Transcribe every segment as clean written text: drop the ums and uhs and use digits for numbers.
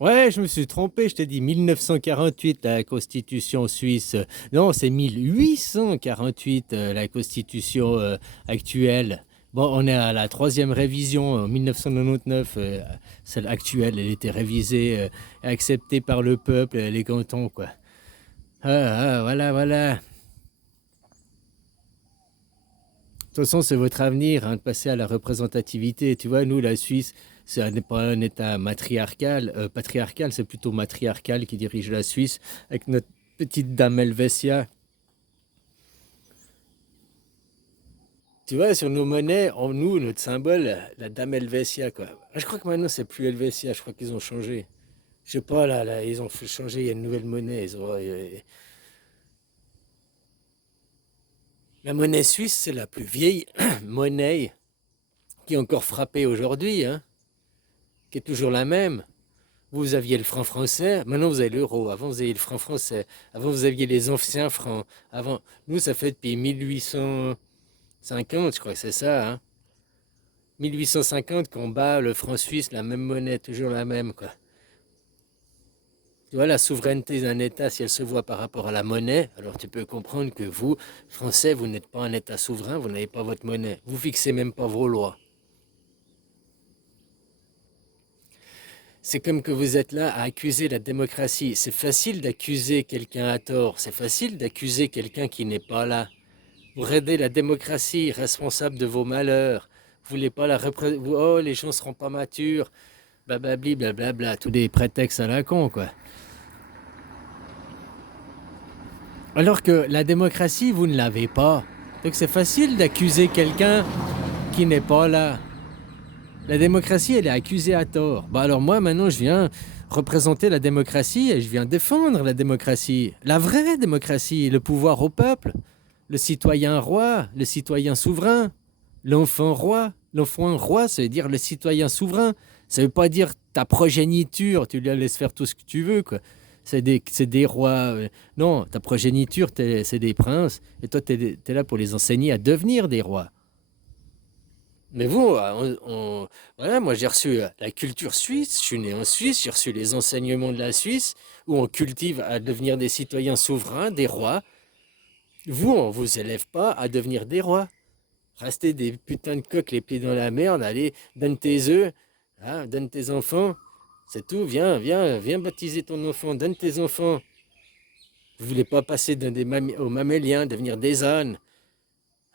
Ouais, je me suis trompé, je t'ai dit 1948, la Constitution suisse. Non, c'est 1848, la Constitution actuelle. Bon, on est à la troisième révision en 1999. Celle actuelle, elle était révisée, acceptée par le peuple, les cantons, quoi. Voilà, voilà. De toute façon, c'est votre avenir, hein, de passer à la représentativité. Tu vois, nous, la Suisse, n'est pas un État matriarcal, patriarcal, c'est plutôt matriarcal qui dirige la Suisse, avec notre petite dame Helvetia. Tu vois, sur nos monnaies, nous, notre symbole, la dame Helvetia, quoi. Ah, je crois que maintenant, c'est plus Helvetia, je crois qu'ils ont changé. Je sais pas, là, ils ont changé, il y a une nouvelle monnaie. La monnaie suisse, c'est la plus vieille monnaie qui est encore frappée aujourd'hui, hein, qui est toujours la même. Vous aviez le franc français, maintenant vous avez l'euro. Avant vous aviez le franc français. Avant vous aviez les anciens francs. Avant, nous ça fait depuis 1850, je crois que c'est ça, hein. 1850 qu'on bat le franc suisse, la même monnaie, toujours la même, quoi. Tu vois, la souveraineté d'un État, si elle se voit par rapport à la monnaie, alors tu peux comprendre que vous, Français, vous n'êtes pas un État souverain, vous n'avez pas votre monnaie. Vous fixez même pas vos lois. C'est comme que vous êtes là à accuser la démocratie. C'est facile d'accuser quelqu'un à tort. C'est facile d'accuser quelqu'un qui n'est pas là. Vous rendez la démocratie responsable de vos malheurs. Vous voulez pas la représenter. Oh, les gens seront pas matures. Blablabli, blablabla. Tous des prétextes à la con, quoi. Alors que la démocratie, vous ne l'avez pas. Donc c'est facile d'accuser quelqu'un qui n'est pas là. La démocratie, elle est accusée à tort. Bah alors moi, maintenant, je viens représenter la démocratie et je viens défendre la démocratie. La vraie démocratie, le pouvoir au peuple, le citoyen roi, le citoyen souverain, l'enfant roi. L'enfant roi, ça veut dire le citoyen souverain. Ça veut pas dire ta progéniture, tu lui laisses faire tout ce que tu veux, quoi. C'est des rois. Non, ta progéniture, c'est des princes. Et toi, tu es là pour les enseigner à devenir des rois. Mais vous, voilà, moi j'ai reçu la culture suisse, je suis né en Suisse, j'ai reçu les enseignements de la Suisse, où on cultive à devenir des citoyens souverains, des rois. Vous, on vous élève pas à devenir des rois. Restez des putains de coqs les pieds dans la merde, allez, donne tes œufs, hein, donne tes enfants, c'est tout, viens, viens, viens baptiser ton enfant, donne tes enfants. Vous voulez pas passer aux mammaliens, devenir des ânes.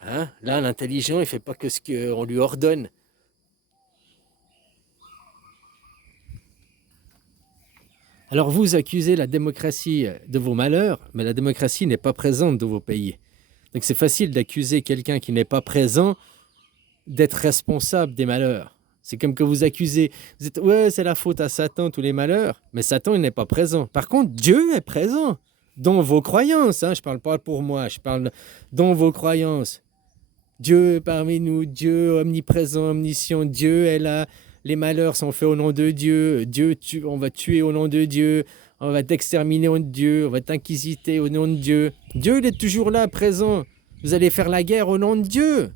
Hein? Là, l'intelligent, il fait pas que ce qu'on lui ordonne. Alors vous accusez la démocratie de vos malheurs, mais la démocratie n'est pas présente dans vos pays. Donc c'est facile d'accuser quelqu'un qui n'est pas présent d'être responsable des malheurs. C'est comme que vous accusez, vous dites, ouais, c'est la faute à Satan, tous les malheurs, mais Satan, il n'est pas présent. Par contre, Dieu est présent dans vos croyances, hein. Je ne parle pas pour moi, je parle dans vos croyances. Dieu est parmi nous, Dieu omniprésent, omniscient, Dieu est là. Les malheurs sont faits au nom de Dieu. On va tuer au nom de Dieu. On va t'exterminer au nom de Dieu. On va t'inquisiter au nom de Dieu. Dieu, il est toujours là, présent. Vous allez faire la guerre au nom de Dieu.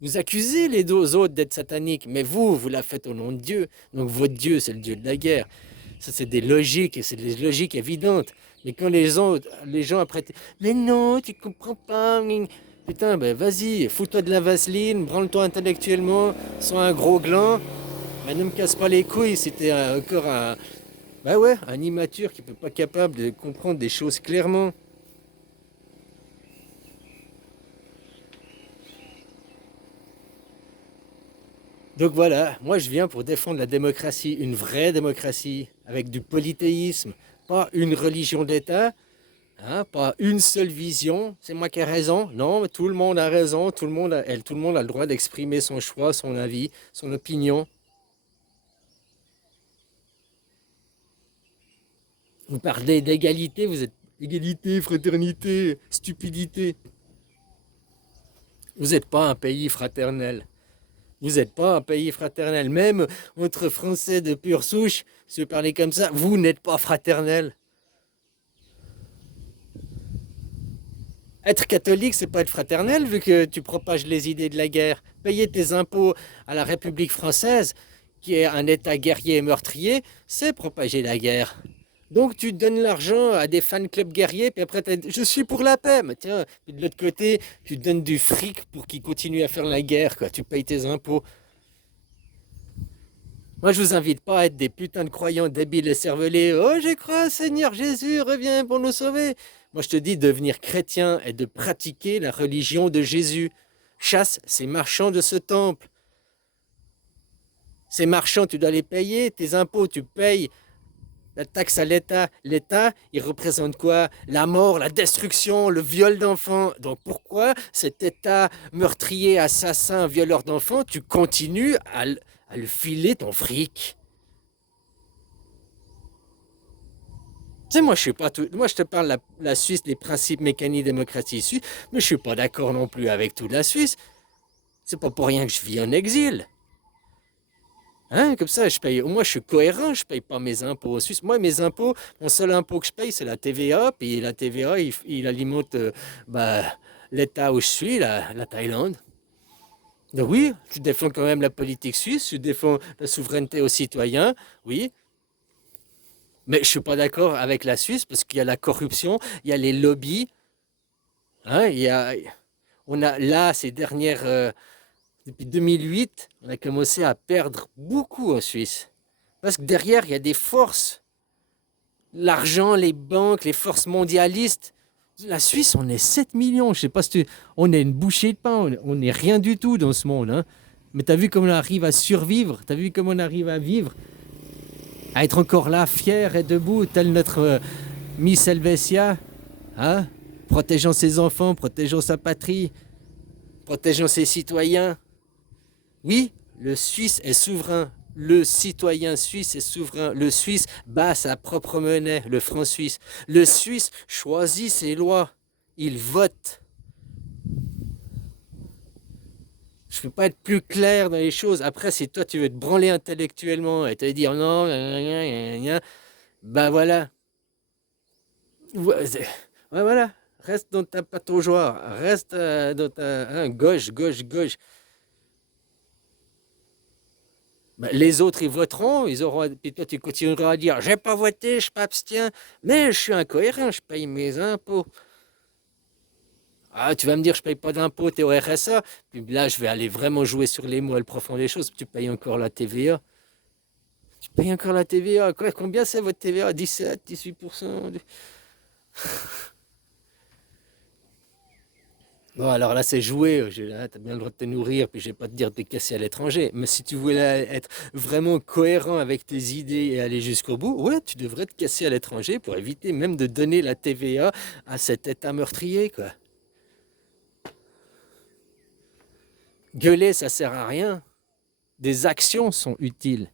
Vous accusez les deux autres d'être sataniques, mais vous la faites au nom de Dieu. Donc votre Dieu, c'est le Dieu de la guerre. Ça, c'est des logiques, et c'est des logiques évidentes. Mais quand les gens après, mais non, tu comprends pas. Putain, ben vas-y, fous-toi de la vaseline, branle-toi intellectuellement, sois un gros gland. Mais ne me casse pas les couilles, c'était encore un. Bah ouais, un immature qui peut pas capable de comprendre des choses clairement. Donc voilà, moi je viens pour défendre la démocratie, une vraie démocratie, avec du polythéisme, pas une religion d'État, hein, pas une seule vision, c'est moi qui ai raison. Non, mais tout le monde a raison, tout le monde a le droit d'exprimer son choix, son avis, son opinion. Vous parlez d'égalité, vous êtes égalité, fraternité, stupidité. Vous n'êtes pas un pays fraternel. Vous n'êtes pas un pays fraternel. Même entre Français de pure souche, si vous parlez comme ça, vous n'êtes pas fraternel. Être catholique, c'est pas être fraternel vu que tu propages les idées de la guerre. Payer tes impôts à la République française, qui est un État guerrier et meurtrier, c'est propager la guerre. Donc tu donnes l'argent à des fan clubs guerriers, puis après je suis pour la paix, mais tiens, puis de l'autre côté, tu donnes du fric pour qu'ils continuent à faire la guerre, quoi. Tu payes tes impôts. Moi, je vous invite pas à être des putains de croyants débiles et cervelés. Oh, je crois, Seigneur Jésus, reviens pour nous sauver. Moi, je te dis de devenir chrétien et de pratiquer la religion de Jésus. Chasse ces marchands de ce temple. Ces marchands, tu dois les payer. Tes impôts, tu payes. La taxe à l'État. L'État, il représente quoi? La mort, la destruction, le viol d'enfants. Donc pourquoi cet État meurtrier, assassin, violeur d'enfants, tu continues à le filer ton fric? Tu sais, moi, je suis pas tout. Moi, je te parle la Suisse, les principes mécaniques démocratie suisse, mais je suis pas d'accord non plus avec toute la Suisse. C'est pas pour rien que je vis en exil. Hein, comme ça, je paye. Moi, je suis cohérent, je paye pas mes impôts en Suisse. Moi, mes impôts, mon seul impôt que je paye, c'est la TVA. Puis la TVA, il alimente bah, l'État où je suis, la Thaïlande. Donc oui, tu défends quand même la politique suisse, tu défends la souveraineté aux citoyens, oui. Mais je suis pas d'accord avec la Suisse parce qu'il y a la corruption, il y a les lobbies. Hein, on a là, ces dernières, depuis 2008, on a commencé à perdre beaucoup en Suisse. Parce que derrière, il y a des forces. L'argent, les banques, les forces mondialistes. La Suisse, on est 7 millions. Je sais pas si on est une bouchée de pain. On n'est rien du tout dans ce monde. Hein. Mais tu as vu comment on arrive à survivre. Tu as vu comment on arrive à vivre. À être encore là, fier et debout, tel notre Miss Helvetia. Hein, protégeant ses enfants, protégeant sa patrie, protégeant ses citoyens. Oui, le Suisse est souverain. Le citoyen suisse est souverain. Le Suisse bat sa propre monnaie, le franc suisse. Le Suisse choisit ses lois. Il vote. Je ne peux pas être plus clair dans les choses. Après, si toi, tu veux te branler intellectuellement et te dire non, ben voilà. Ouais, voilà. Reste dans ta pataugeoire. Reste dans ta gauche, gauche, gauche. Ben, les autres, ils voteront, ils auront, puis toi, tu continueras à dire, j'ai pas voté, je m'abstiens, mais je suis incohérent, je paye mes impôts. Ah, tu vas me dire, je paye pas d'impôts, t'es au RSA. Puis là, je vais aller vraiment jouer sur les mots, le profond des choses. Tu payes encore la TVA. Tu payes encore la TVA. Quoi, combien c'est votre TVA? 17, 18%. Bon, alors là, c'est joué. Là, t'as bien le droit de te nourrir, puis je vais pas te dire de te casser à l'étranger. Mais si tu voulais être vraiment cohérent avec tes idées et aller jusqu'au bout, ouais, tu devrais te casser à l'étranger pour éviter même de donner la TVA à cet État meurtrier, quoi. Gueuler, ça sert à rien. Des actions sont utiles.